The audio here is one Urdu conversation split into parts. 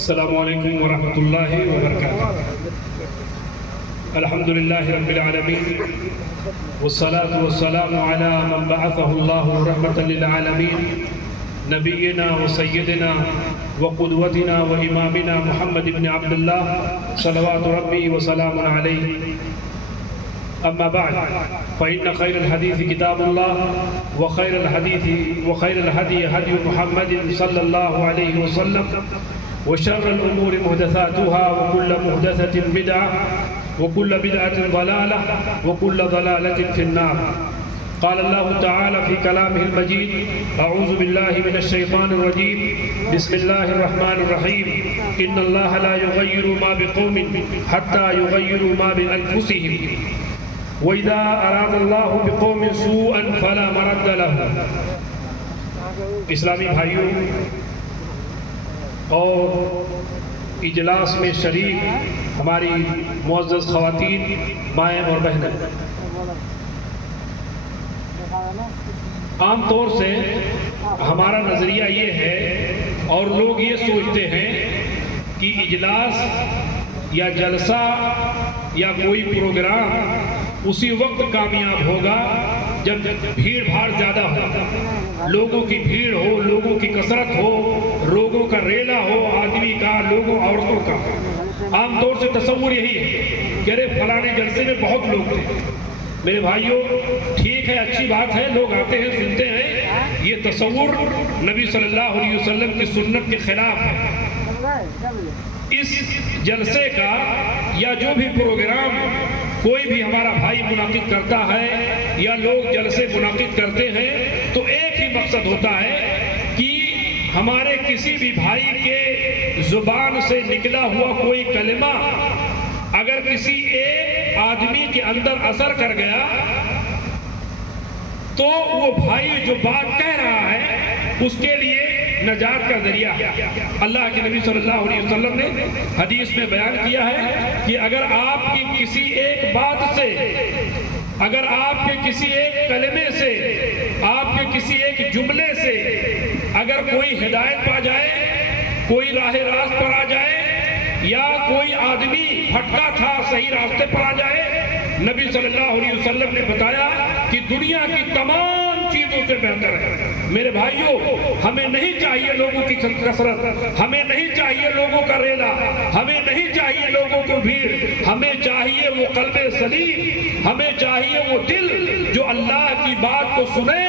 السلام علیکم ورحمۃ اللہ وبرکاتہ۔ الحمدللہ رب العالمین والصلاة والسلام علی من بعثہ اللہ رحمۃ للعالمین نبینا وسیدنا وقدوتنا وامامنا محمد بن عبد اللہ صلوات ربی وسلام علیہ۔ اما بعد فإن خير الحديث كتاب الله وخير الهدي هدي محمد صلى الله عليه وسلم وشر الأمور محدثاتها وكل محدثة بدعة وكل بدعة ضلالة وكل ضلالة في النار۔ قال الله تعالى في كلامه المجيد: أعوذ بالله من الشيطان الرجيم، بسم الله الرحمن الرحيم، إن الله لا يغير ما بقوم حتى يغيروا ما بأنفسهم وَإِذَا أَرَادَ اللَّهُ بِقَوْمٍ سُوءًا فَلَا مَرَدَّ لَهُ۔ اسلامی بھائیوں اور اجلاس میں شریک ہماری معزز خواتین، مائیں اور بہنیں، عام طور سے ہمارا نظریہ یہ ہے اور لوگ یہ سوچتے ہیں کہ اجلاس یا جلسہ یا کوئی پروگرام اسی وقت کامیاب ہوگا جب بھیڑ بھاڑ زیادہ ہو، لوگوں کی بھیڑ ہو، لوگوں کی کثرت ہو، لوگوں کا ریلا ہو، آدمی کا، لوگوں عورتوں کا۔ عام طور سے تصور یہی ہے کہ ارے فلانے جلسے میں بہت لوگ تھے۔ میرے بھائیوں، ٹھیک ہے، اچھی بات ہے، لوگ آتے ہیں، سنتے ہیں، یہ تصور نبی صلی اللہ علیہ وسلم کی سنت کے خلاف ہے۔ اس جلسے کا یا جو بھی پروگرام کوئی بھی ہمارا بھائی منعقد کرتا ہے یا لوگ جلسے منعقد کرتے ہیں تو ایک ہی مقصد ہوتا ہے کہ ہمارے کسی بھی بھائی کے زبان سے نکلا ہوا کوئی کلمہ اگر کسی ایک آدمی کے اندر اثر کر گیا تو وہ بھائی جو بات کہہ رہا ہے اس کے لیے نجات کا ذریعہ ہے۔ اللہ کے نبی صلی اللہ علیہ وسلم نے حدیث میں بیان کیا ہے کہ اگر آپ کی کسی ایک بات سے، اگر آپ کے کسی ایک کلمے سے، آپ کے کسی ایک جملے سے اگر کوئی ہدایت پا جائے، کوئی راہ راست پر آ جائے یا کوئی آدمی بھٹکا تھا صحیح راستے پر آ جائے، نبی صلی اللہ علیہ وسلم نے بتایا کہ دنیا کی تمام چیزوں سے بہتر ہے۔ میرے بھائیوں، ہمیں نہیں چاہیے لوگوں کی کثرت، ہمیں نہیں چاہیے لوگوں کا ریلا، ہمیں نہیں چاہیے لوگوں کو بھیڑ، ہمیں چاہیے وہ قلب سلیم، ہمیں چاہیے وہ دل جو اللہ کی بات کو سنے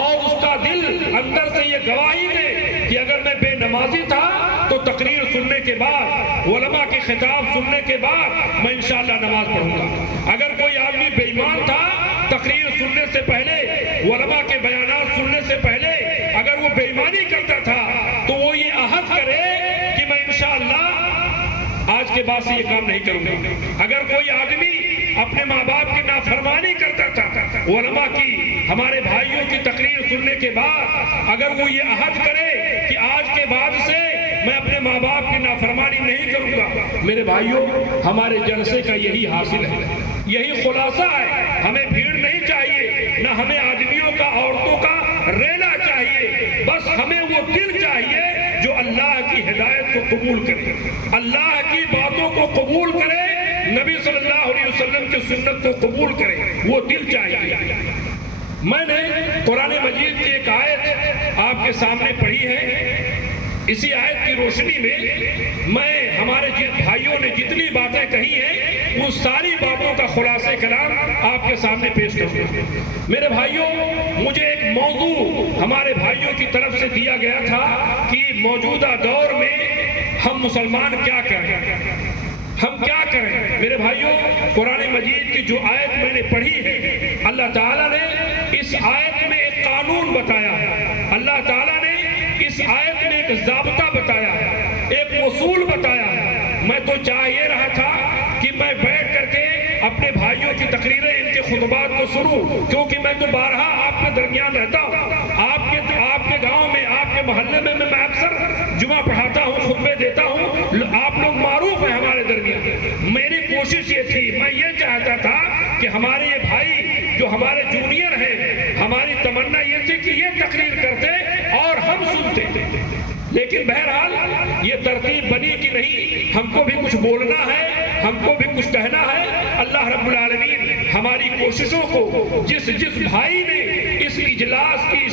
اور اس کا دل اندر سے یہ گواہی دے کہ اگر میں بے نمازی تھا تو تقریر سننے کے بعد، علماء کے خطاب سننے کے بعد میں انشاءاللہ نماز پڑھوں گا۔ اگر کوئی آدمی بے ایمان تھا، تقریر سننے سے پہلے، علماء کے بیانات سننے سے پہلے اگر وہ بے ایمانی کرتا تھا تو وہ یہ عہد کرے کہ میں انشاءاللہ آج کے بعد سے یہ کام نہیں کروں گا۔ اگر کوئی آدمی اپنے ماں باپ کی نافرمانی کرتا تھا، علماء کی، ہمارے بھائیوں کی تقریر سننے کے بعد اگر وہ یہ عہد کرے کہ آج کے بعد سے میں اپنے ماں باپ کی نافرمانی نہیں کروں گا، میرے بھائیوں، ہمارے جلسے کا یہی حاصل ہے، یہی خلاصہ ہے۔ ہمیں بھیڑ نہیں چاہیے، نہ ہمیں آدمیوں کا، عورتوں کا ریلا چاہیے، بس ہمیں وہ دل چاہیے جو اللہ کی ہدایت کو قبول کرے، اللہ کی باتوں کو قبول کرے، نبی صلی اللہ علیہ وسلم کی سنت کو قبول کرے، وہ دل چاہیے۔ میں نے قرآن مجید کی ایک آیت آپ کے سامنے پڑھی ہے۔ اسی آیت کی روشنی میں ہمارے بھائیوں نے جتنی باتیں کہی ہیں ان ساری باتوں کا خلاصہ کلام آپ کے سامنے پیش کروں گا۔ میرے بھائیوں، مجھے ایک موضوع ہمارے بھائیوں کی طرف سے دیا گیا تھا کہ موجودہ دور میں ہم مسلمان کیا کریں، ہم کیا کریں۔ میرے بھائیوں، قرآن مجید کی جو آیت میں نے پڑھی ہے، اللہ تعالیٰ نے اس آیت میں ایک قانون بتایا ہے، اللہ تعالیٰ نے اس آیت میں ایک ضابطہ بتایا ہے، ایک اصول بتایا ہے۔ میں تو چاہ یہ رہا تھا کہ میں بیٹھ کر کے اپنے بھائیوں کی تقریریں، ان کے خطبات کو سنوں، کیونکہ میں تو بارہا آپ کے درمیان رہتا ہوں، آپ کے گاؤں میں، آپ کے محلے میں میں اکثر جمعہ پڑھاتا ہوں، خطبے دیتا ہوں، آپ لوگ معروف ہیں ہمارے درمیان۔ میری کوشش یہ تھی، میں یہ چاہتا تھا کہ ہمارے یہ بھائی جو ہمارے جونیئر ہیں، ہماری تمنا یہ تھی کہ یہ تقریر کرتے اور ہم ہم سنتے. لیکن بہرحال یہ ترتیب بنی کہ نہیں، ہم کو بھی کچھ بولنا ہے، ہم کو بھی کچھ کہنا ہے. اللہ رب العالمین ہماری کوششوں کو، جس بھائی نے اس اجلاس کی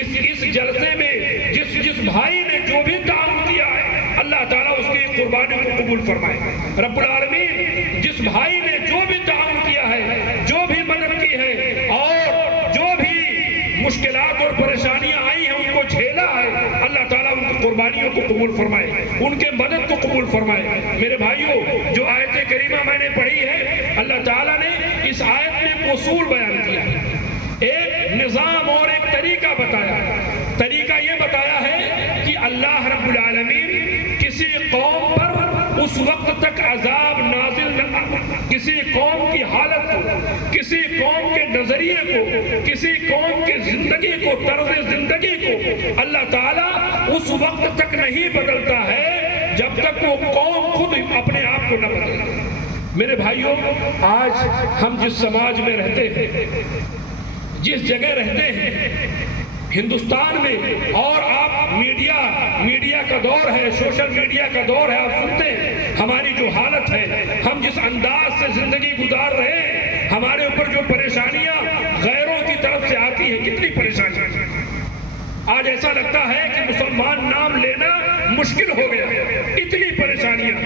اس جلسے میں جس بھائی نے جو بھی تعاون کیا ہے، اللہ تعالیٰ اس کی قربانی کو قبول فرمائے. رب العالمین جس بھائی نے جو بھی تعاون کیا ہے، جو بھی مدد کی ہے، اور جو بھی مشکلات اور پریشانیاں آئی ہیں ان کو جھیلا ہے، اللہ تعالیٰ ان کی قربانیوں کو قبول فرمائے، ان کے مدد کو قبول فرمائے. میرے بھائیوں، جو آیت کریمہ میں نے پڑھی ہے، اللہ تعالیٰ نے اس آیت میں ایک اصول بیان کیا ہے، ایک نظام اور ایک طریقہ بتایا. طریقہ یہ بتایا ہے کہ اللہ رب العالمین کسی قوم پر اس وقت تک عذاب نازل نہ، کسی قوم کی حالت کو، کسی قوم کے نظریے کو، کسی قوم کی زندگی کو، طرز زندگی کو اللہ تعالیٰ اس وقت تک نہیں بدلتا ہے جب تک وہ قوم خود اپنے آپ کو نہ بدلے. میرے بھائیوں، آج ہم جس سماج میں رہتے ہیں، جس جگہ رہتے ہیں ہندوستان میں، اور آپ میڈیا کا دور ہے، سوشل میڈیا کا دور ہے، آپ سنتے ہیں ہماری جو حالت ہے، ہم جس انداز سے زندگی گزار رہے ہیں، ہمارے اوپر جو پریشانیاں غیروں کی طرف سے آتی ہیں، کتنی پریشانیاں. آج ایسا لگتا ہے کہ مسلمان نام لینا مشکل ہو گیا. اتنی پریشانیاں،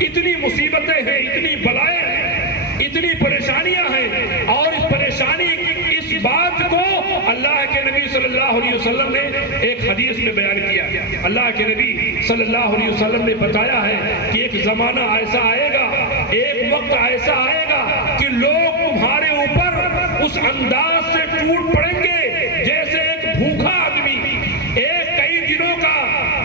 اتنی مصیبتیں ہیں، اتنی بلائیں ہیں، اتنی پریشانیاں ہیں. اور اس پریشانی، اس بات کو اللہ کے نبی صلی اللہ علیہ وسلم نے ایک حدیث میں بیان کیا. اللہ کے نبی صلی اللہ علیہ وسلم نے بتایا ہے کہ ایک زمانہ ایسا آئے گا، ایک وقت ایسا آئے گا کہ لوگ تمہارے اوپر اس انداز سے ٹوٹ پڑیں گے جیسے ایک بھوکا آدمی، ایک کئی دنوں کا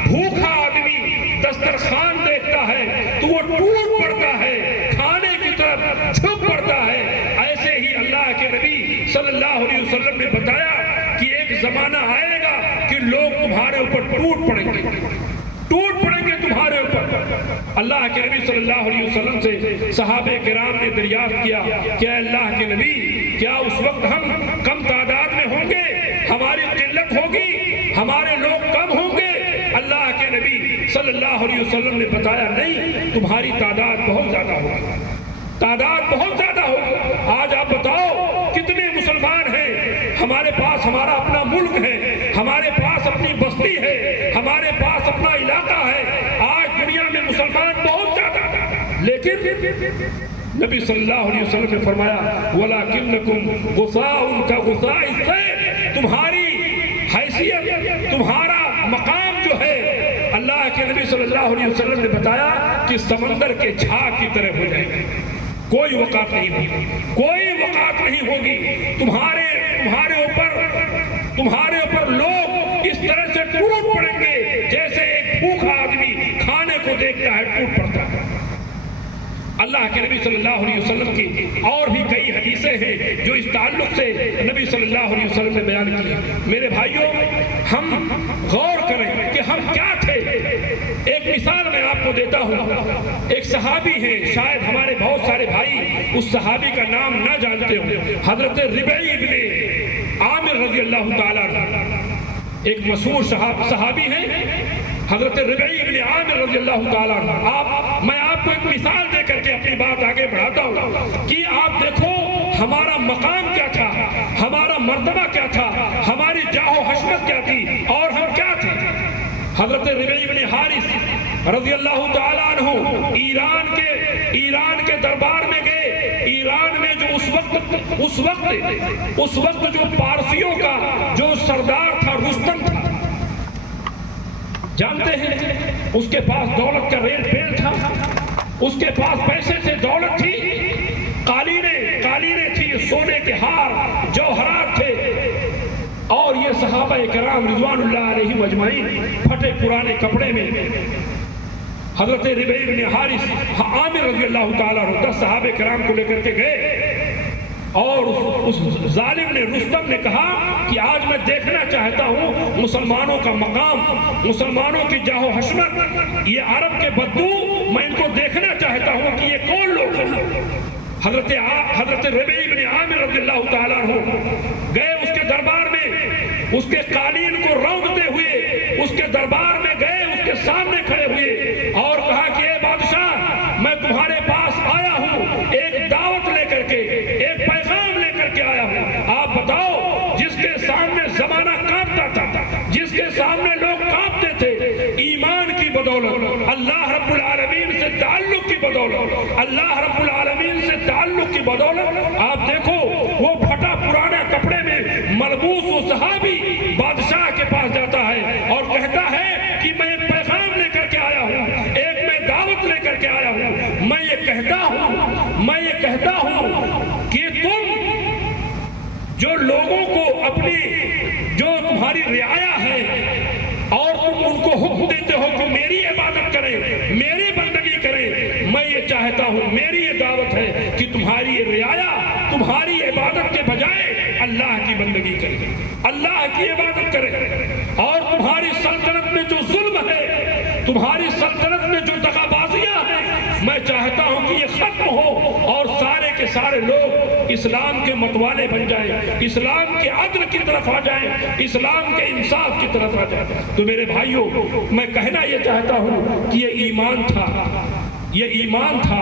بھوکا آدمی دسترخوان دیکھتا ہے تو وہ ٹوٹ پڑتا ہے، کھانے کی طرف جھک پڑتا ہے. ایسے ہی اللہ کے نبی صلی اللہ علیہ وسلم نے بتایا کہ ایک زمانہ آئے گا کہ لوگ تمہارے اوپر ٹوٹ پڑیں گے تمہارے اوپر. اللہ کے نبی صلی اللہ علیہ وسلم سے صحابہ کرام نے دریافت کیا کہ اے اللہ کے نبی، کیا اس وقت ہم کم تعداد میں ہوں گے، ہماری قلت ہوگی، ہمارے لوگ کم ہوں گے؟ اللہ کے نبی صلی اللہ علیہ وسلم نے بتایا نہیں، تمہاری تعداد بہت زیادہ ہوگی، تعداد بہت زیادہ ہوگی. آج آپ بتاؤ کتنے مسلمان ہیں؟ ہمارے پاس ہمارا اپنا ملک ہے، ہمارے پاس اپنی بستی ہے، ہمارے پاس اپنا علاقہ ہے. آج دنیا میں مسلمان بہت زیادہ، لیکن نبی صلی اللہ علیہ وسلم نے فرمایا وَلَكِنَّكُمْ غُثَاءٌ كَغُثَاءِ السَّيْلِ، تمہاری حیثیت، تمہارا مقام جو ہے، اللہ کے نبی صلی اللہ علیہ وسلم نے بتایا کہ سمندر کے جھاگ کی طرح ہو جائے گا. کوئی وقات نہیں ہوگی، کوئی وقات نہیں ہوگی. تمہارے اوپر لوگ اس طرح سے ٹوٹ پڑیں گے جیسے ایک بھوکا آدمی کھانے کو دیکھتا ہے ٹوٹ پڑتا ہے. اللہ کے نبی صلی اللہ علیہ وسلم کی اور بھی کئی حدیثیں ہیں جو اس تعلق سے نبی صلی اللہ علیہ وسلم نے بیان کی. میرے بھائیوں، ہم غور کریں کہ ہم کیا تھے. ایک مثال میں آپ کو دیتا ہوں. ایک صحابی ہیں، شاید ہمارے بہت سارے بھائی اس صحابی کا نام نہ جانتے ہوں، حضرت ربعی ابن عامر رضی اللہ تعالیٰ عنہ. ایک مشہور صحابی ہیں حضرت ربعی ابن عامر رضی اللہ تعالیٰ عنہ. میں آپ کو ایک مثال دے کر کے اپنی بات آگے بڑھاتا ہوں کہ آپ دیکھو ہمارا مقام کیا تھا، ہمارا مرتبہ کیا تھا، ہماری جاہ و حشمت کیا تھی، اور ہم کیا تھے. حضرت ربعی بن حارث رضی اللہ تعالیٰ عنہ ایران کے دربار میں گئے. ایران میں جو اس وقت جو پارسیوں کا جو سردار تھا، رستم تھا، جانتے ہیں اس کے پاس دولت کا ریل پیل تھا، اس کے پاس پیسے تھے، دولت تھی، قالینیں تھی، سونے کے ہار، جوہرات تھے. اور یہ صحابہ کرام رضوان اللہ علیہم اجمعین پھٹے پرانے کپڑے میں حضرت ربعی بن حارث عامر رضی اللہ تعالیٰ عنہ 10 صحابہ کرام کو لے کر کے گئے. اور اس ظالم نے، رستم نے کہا کہ آج میں دیکھنا چاہتا ہوں مسلمانوں کا مقام، مسلمانوں کی جاہ و حشمت، یہ عرب کے بدو، میں ان کو دیکھنا چاہتا ہوں کہ یہ کون لوگ ہیں. حضرت ربعی بن عامر رضی اللہ تعالیٰ عنہ گئے اس کے دربار میں، اس کے قالین کو رونگتے ہوئے تعلق کی بدولت، اللہ رب العالمین سے تعلق کی بدولت آپ دیکھو وہ پھٹا پرانا کپڑے میں ملبوس وہ صحابی بادشاہ کے پاس جاتا ہے اور کہتا ہے کہ میں پیغام لے کر کے آیا ہوں، ایک میں دعوت لے کر کے آیا ہوں، میں یہ کہتا ہوں کہ تم جو لوگوں کو اپنی جو تمہاری رعایا ہے اور تم ان کو حکم دیتے ہو کہ میری عبادت کریں، میری بندگی کریں، میں یہ چاہتا ہوں، میری یہ دعوت ہے کہ تمہاری یہ رعایا تمہاری عبادت کے بجائے اللہ کی بندگی کرے، اللہ کی عبادت کرے، اور تمہاری سلطنت میں جو ظلم ہے، تمہاری سلطنت میں جو دغابازیاں ہیں، میں چاہتا ہوں کہ یہ ختم ہو اور سارے کے سارے لوگ اسلام کے متوالے بن جائیں، اسلام کے عدل کی طرف آ جائیں، اسلام کے انصاف کی طرف آ جائیں۔ تو میرے بھائیوں، میں کہنا یہ چاہتا ہوں کہ یہ ایمان تھا، یہ ایمان تھا،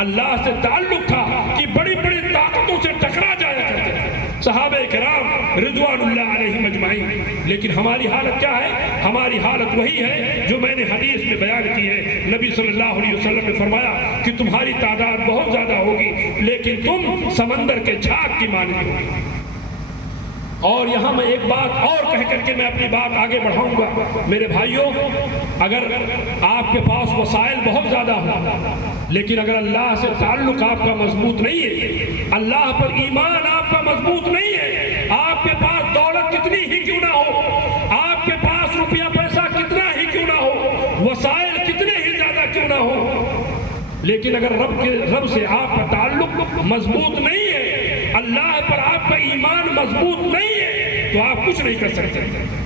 اللہ سے تعلق تھا کہ بڑی بڑی طاقتوں سے ٹکرا جایا کرتے تھے صحابہ کرام رضوان اللہ علیہم اجمعین۔ لیکن ہماری حالت کیا ہے؟ ہماری حالت وہی ہے جو میں نے حدیث میں بیان کی ہے۔ نبی صلی اللہ علیہ وسلم نے فرمایا کہ تمہاری تعداد بہت زیادہ ہوگی لیکن تم سمندر کے جھاگ کی مانند ہوگی۔ اور یہاں میں ایک بات اور کہہ کر کے میں اپنی بات آگے بڑھاؤں گا۔ میرے بھائیوں، اگر آپ کے پاس وسائل بہت زیادہ ہوں لیکن اگر اللہ سے تعلق آپ کا مضبوط نہیں ہے، اللہ پر ایمان آپ کا مضبوط نہیں ہے، آپ کے پاس دولت کتنی ہی کیوں نہ ہو، آپ کے پاس روپیہ پیسہ کتنا ہی کیوں نہ ہو، وسائل کتنے ہی زیادہ کیوں نہ ہو، لیکن اگر رب سے آپ کا تعلق مضبوط نہیں ہے، اللہ پر آپ کا ایمان مضبوط نہیں ہے، تو آپ کچھ نہیں کر سکتے،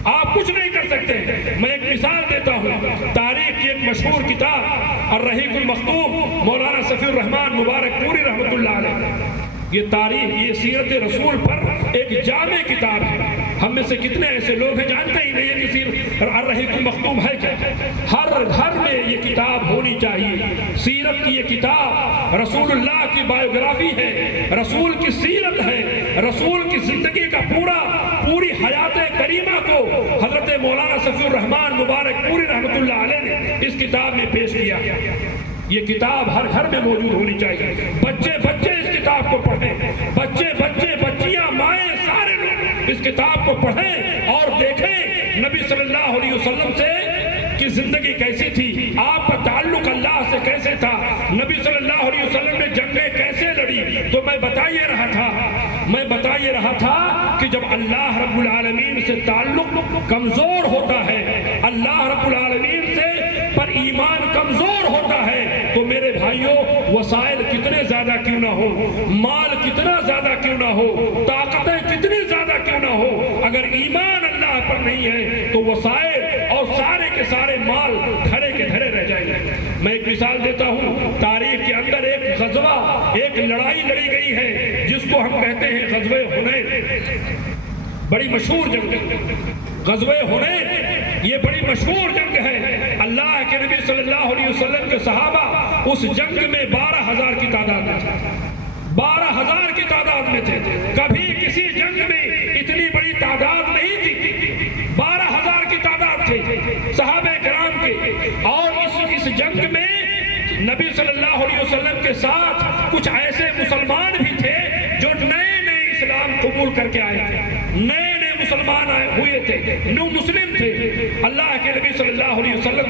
آپ کچھ نہیں کر سکتے۔ میں ایک مثال دیتا ہوں، تاریخ کی ایک مشہور کتاب الرحیق المختوم مولانا صفی الرحمن مبارک پوری رحمۃ اللہ علیہ، یہ تاریخ، یہ سیرت رسول پر ایک جامع کتاب ہے۔ ہم میں سے کتنے ایسے لوگ ہیں جانتے ہی نہیں کہ سیرت الرحیق المختوم ہے کیا؟ ہر گھر میں یہ کتاب ہونی چاہیے۔ سیرت کی یہ کتاب رسول اللہ کی بایوگرافی ہے، رسول کی سیرت ہے، رسول کی زندگی کا پوری حیات کریمہ کو حضرت مولانا صفی الرحمن مبارک پوری رحمۃ اللہ علیہ نے اس کتاب میں پیش کیا۔ یہ کتاب ہر گھر میں موجود ہونی چاہیے۔ بچے اس کتاب کو پڑھیں، بچیاں، مائیں، سارے لوگ اس کتاب کو پڑھیں اور دیکھیں نبی صلی اللہ علیہ وسلم سے کی زندگی کیسی تھی، آپ کا تعلق اللہ سے کیسے تھا، نبی صلی اللہ علیہ وسلم نے جنگیں کیسے لڑی۔ تو میں بتا یہ رہا تھا کہ جب اللہ رب العالمین سے تعلق کمزور ہوتا ہے، اللہ رب العالمین سے پر ایمان کمزور ہوتا ہے، تو میرے بھائیوں، وسائل کتنے زیادہ کیوں نہ ہو، مال کتنا زیادہ کیوں نہ ہو، طاقتیں کتنی زیادہ کیوں نہ ہو، اگر ایمان اللہ پر نہیں ہے تو وسائل اور سارے کے سارے مال دھرے کے دھرے رہ جائیں گے۔ میں ایک مثال دیتا ہوں، تاریخ کے اندر ایک غزوہ، ایک لڑائی لڑی گئی ہے جس کو ہم کہتے ہیں غزوہ حنین، بڑی مشہور جنگ ہے غزوہ حنین، یہ بڑی مشہور جنگ ہے۔ اللہ کے نبی صلی اللہ علیہ وسلم کے صحابہ اس جنگ میں 12,000 کی تعداد میں تھے، 12,000 کی تعداد میں تھے۔ کبھی کسی جنگ میں اتنی بڑی تعداد نہیں تھی، 12,000 کی تعداد تھے صحابہ کرام کے۔ اور اس جنگ میں نبی صلی اللہ علیہ وسلم کے ساتھ کچھ ایسے مسلمان بھی تھے جو نئے اسلام قبول کر کے آئے تھے، نئے مسلمان آئے ہوئے تھے، نو مسلم تھے۔ اللہ کے نبی صلی اللہ علیہ وسلم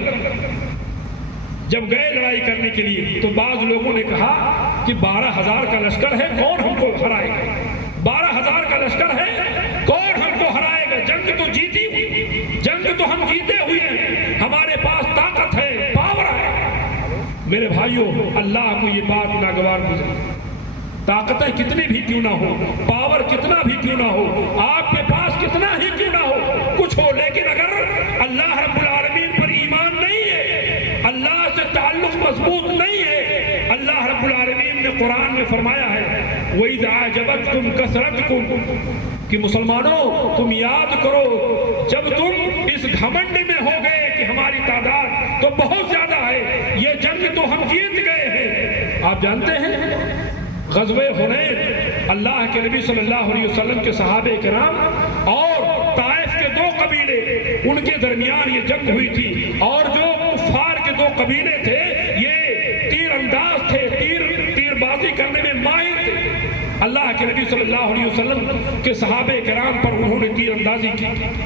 جب گئے لڑائی کرنے کے لیے تو بعض لوگوں نے کہا کہ 12,000 کا لشکر ہے، کون ہم کو ہرائے گا؟ 12,000 کا لشکر ہے، کون ہم کو ہرائے گا؟ جنگ تو جیتی ہوئی، جنگ تو ہم جیتے ہوئے ہیں، ہمارے پاس طاقت ہے، پاور ہے۔ میرے بھائیوں، اللہ کو یہ بات ناگوار گزری، طاقتیں کتنی بھی کیوں نہ ہو، پاور کتنا بھی کیوں نہ ہو، آپ کے پاس کتنا ہی کیوں نہ ہو، کچھ ہو، لیکن اگر اللہ رب العالمین پر ایمان نہیں ہے، اللہ سے تعلق مضبوط نہیں ہے، اللہ رب العالمین نے قرآن میں فرمایا ہے وَإِذْ أَعْجَبَتْكُمْ كَثْرَتُكُمْ کہ مسلمانوں تم یاد کرو جب تم اس گھمنڈ میں ہو گئے کہ ہماری تعداد تو بہت زیادہ ہے، یہ جنگ تو ہم جیت گئے ہیں۔ آپ جانتے ہیں غزوہ حنین، اللہ کے نبی صلی اللہ علیہ وسلم کے صحابہ کرام اور طائف کے 2 قبیلے، ان کے درمیان یہ جنگ ہوئی تھی، اور جو کفار کے 2 قبیلے تھے یہ تیر انداز اللہ کے نبی صلی اللہ علیہ وسلم کے صحابہ کرام پر انہوں نے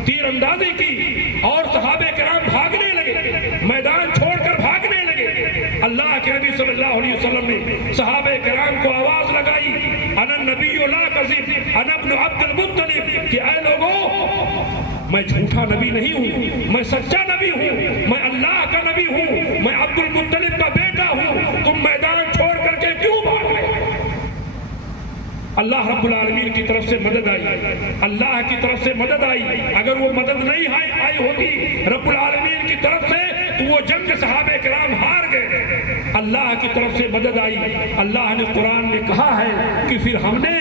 تیر اندازی کی اور صحابہ کرام بھاگنے لگے، میدان چھوڑ کر بھاگنے لگے۔ اللہ کے نبی صلی اللہ علیہ وسلم نے صحابہ کرام کو آواز لگائی، انا النبی لا کذب انا ابن عبد المطلب، کہ اے لوگوں میں جھوٹا نبی نہیں ہوں، میں سچا نبی ہوں، میں اللہ کا نبی ہوں، میں عبد المطلب کا بیٹا ہوں، تم میدان چھوڑ کر کے کیوں بھاگ رہے؟ اللہ رب العالمین کی طرف سے مدد آئی، اللہ کی طرف سے مدد آئی۔ اگر وہ مدد نہیں آئی ہوتی رب العالمین کی طرف سے تو وہ جنگ صحابہ کرام ہار گئے۔ اللہ کی طرف سے مدد آئی۔ اللہ نے قرآن میں کہا ہے کہ پھر ہم نے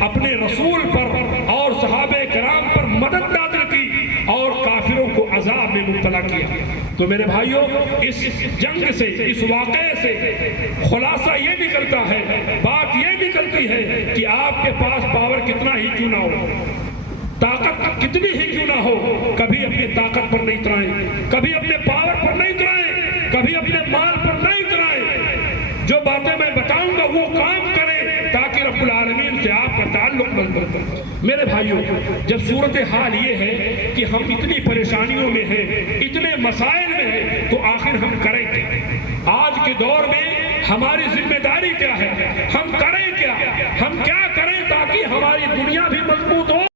اپنے رسول پر اور صحابہ کرام پر مدد نازل کی اور کافروں کو عذاب میں مبتلا کیا۔ تو میرے بھائیوں، اس جنگ سے، اس واقعے سے خلاصہ یہ نکلتا ہے، بات یہ نکلتی ہے کہ آپ کے پاس پاور کتنا ہی کیوں نہ ہو، طاقت کتنی ہی کیوں نہ ہو، کبھی اپنے طاقت پر نہیں اترائیں، کبھی اپنے پاور پر نہیں اترائیں، کبھی اپنے مال پر نہیں اترائیں۔ جو باتیں میں بتاؤں گا وہ کام کریں تاکہ رب العالمین سے آپ کا تعلق مضبوط ہو۔ میرے بھائیوں، جب صورتحال یہ ہے کہ ہم اتنی پریشانیوں میں ہیں، اتنے مسائل میں ہیں، تو آخر ہم کریں کیا؟ آج کے دور میں ہماری ذمہ داری کیا ہے؟ ہم کریں کیا؟ ہم کیا کریں تاکہ ہماری دنیا بھی مضبوط ہو